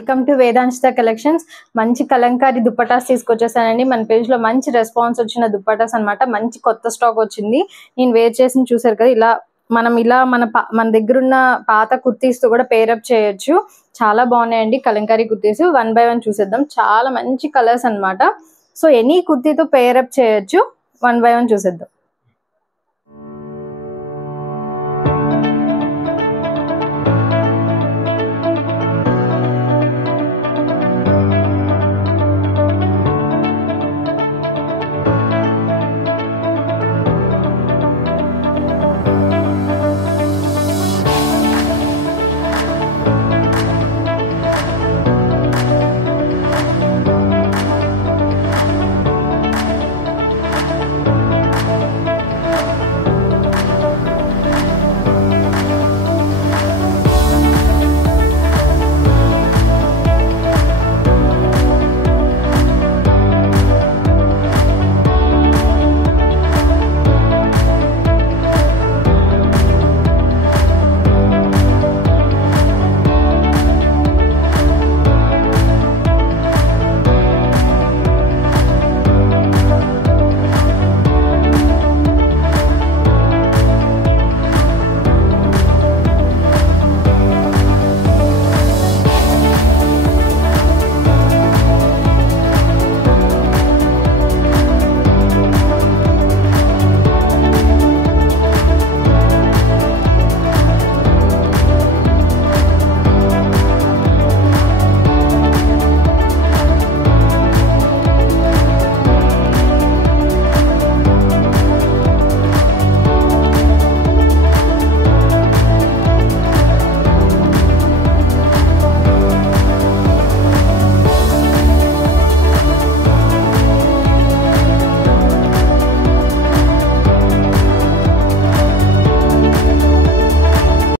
Welcome to వేదాంశిత collections. మంచి కలంకారీ దుప్పటాస్ తీసుకొచ్చేసానండి. మన page లో మంచి రెస్పాన్స్ వచ్చిన దుప్పటాస్ అన్నమాట. మంచి కొత్త స్టాక్ వచ్చింది. నేను వేర్ చేసి చూసారు కదా, ఇలా మన దగ్గర ఉన్న పాత కుర్తీస్ తో కూడా పేరప్ చేయొచ్చు. చాలా బాగున్నాయండి కలంకారీ కుర్తీస్. 1 by 1 చూసేద్దాం. చాలా మంచి కలర్స్ అన్నమాట. సో ఎనీ కుర్తీతో పేరప్ చేయొచ్చు. 1 by 1 చూసేద్దాం.